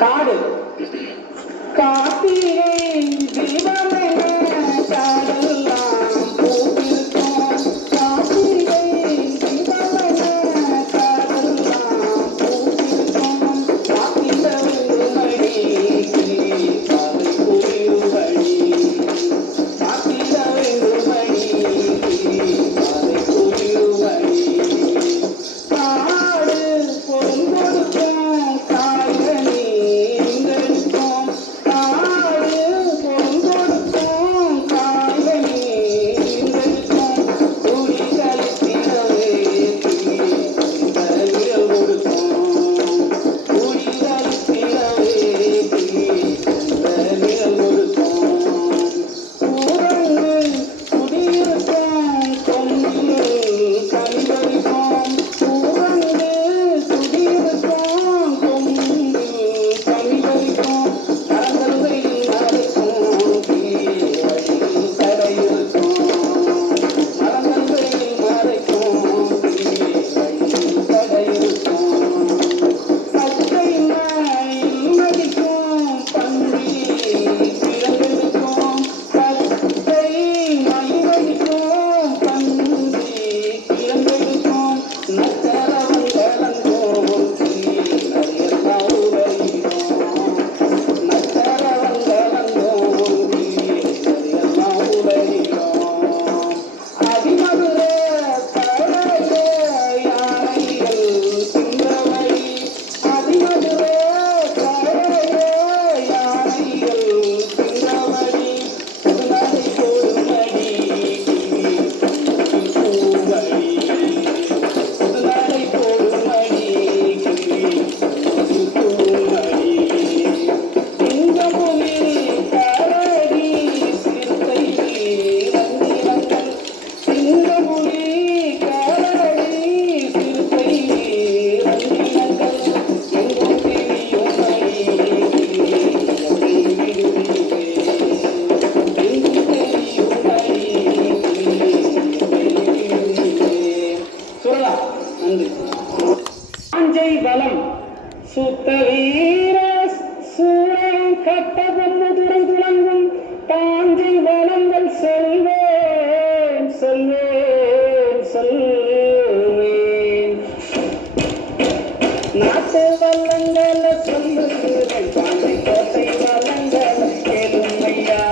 காடு காத்திரை தீபமென காடெல்லாம் பூத்திருக்கும். காத்திரை தீபமென காடெல்லாம் பூத்திருக்கும். காத்திர வெறுமடி காலை புரியும்படி. காத்திர வெறுமடி காலை புரியும்படி. காடு பொன் கொடுக்கும் காய்கனி இங்கெடுக்கும். காடு பொன் கொடுக்கும் காய்கனி இங்கெடுக்கும். துளிகளை திறவே தனியில் கொடுக்கும். துளிகளை திறவே தனியில் கொடுக்கும். ஊரங்கு குடியிருக்கும் கொம்பில் கனிபறிக்கும். ஊரங்கு குடியிருக்கும் கொம்பில் கனிபறிக்கும். மரங்கள்களில் மறைக்கும் தீவழியில் தடையிருக்கும். மரங்கள்களில் மறைக்கும் தீவழியில் தடையிருக்கும். பச்சை மயில் மதிக்கும் பன்றி கிழங்கெடுக்கும். பச்சை மயில் மதிக்கும் பன்றி கிழங்கெடுக்கும். நச்சரவன் கலங்கோம் தீநரியெல்லாம் உலகிடும். நச்சரவன் கலங்கோம் தீநரியெல்லாம் உலகிடும். அதிமதுர பழைய யானைகள் தின்றவை. அதிமதுர பழைய யானைகள் தின்றவை. புதுநடை கொடுமடி பூவடி. புதுநடை கொடுமடி பூவடி. சிங்கமுகில் கரடி சிறுத்தை ரங்கினங்கள். சிங்கமுகில் கரடி சிறுத்தை ரங்கினங்கள். எங்கும் தெரியும்படி எதை விடுவிப்பே. எங்கும் தெரியும்படி எதை விடுவிப்பே. சொல்லலாம். நன்றி. காஞ்சை வளம் சுத்த வீர சூழம் கட்டபொம்மு துறை துளங்கும். பாஞ்சை வளங்கள் செல்வேன் செல்வேன் செல்வேன். நாட்டு வல்லங்கள சொல்லுகிறேன். பாஞ்சை கோட்டை வல்லங்கள கேளும் ஐயா.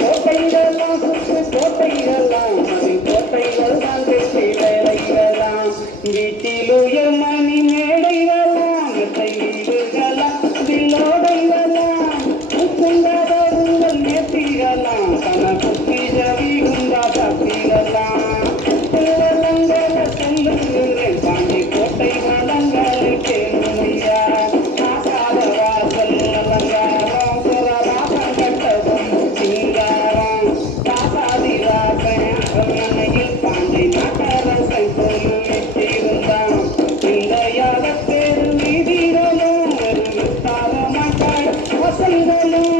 கோட்டைகளெல்லாம் சுற்று கோட்டைகளாம். அது கோட்டைகள் தான் வெற்றி வேலைகளாம். வீட்டில் உயர் மணி மேடைகளாம். மெத்தை வீடுகளாம். விலோடைகளாம். முத்துங்கதவுங்கள் நேர்த்திகளாம். கனகுத்தி ஜவிகுந்தா சக்திகளாம். திருவள்ளங்கள சொல்லுகிறேன். பாண்டி கோட்டை வளங்களை கேளும் ஐயா. ஆசாத வாசல் அலங்காரம். புறவாசம் கட்டவும் சிங்காரம். காசாதி வாசன் அரண்மனையில் பாண்டி நாட்டரசை சொல்லிட்டிருந்தான். இந்த யாகப்பேரு வீதிகளும் ஒரு வித்தார மக்கள் வசங்களும்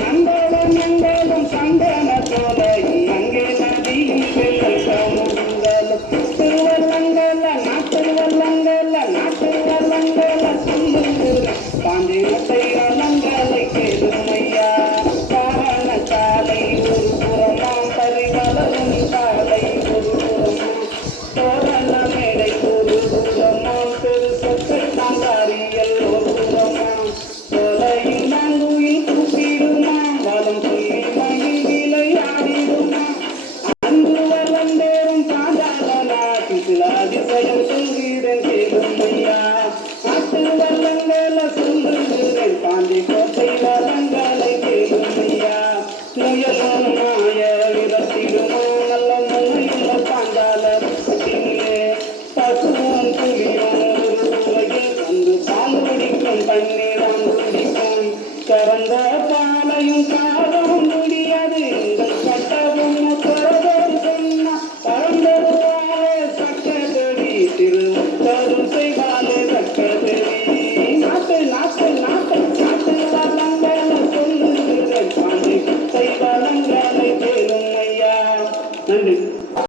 நந்தலும் நந்தலும் சந்தன சோலையும் அங்கே நதியில் வெள்ளல் சமூகங்களும். திருவள்ளங்கள நாட்டு வள்ளங்கள நாட்டு வள்ளங்கள சொல்லுகிறேன். பாண்டியத்தை வள்ளங்களை கேளும் ஐயா. காரண சாலை ஒரு புறமாம். பரிவளரும் சாலை ஒரு புறமாம். தோரண மேடை ஒரு புறமாம். பெருசத்தை தாங்காரியல் ஒரு புறமாம். சோலையில் நாங்குயில் கூப்பிடுமாம். வலம் சொல்லி மயில் விளையாடிடுமாம். அன்று வளர்ந்தேறும் பாதாள நாட்டில் அதிசயம்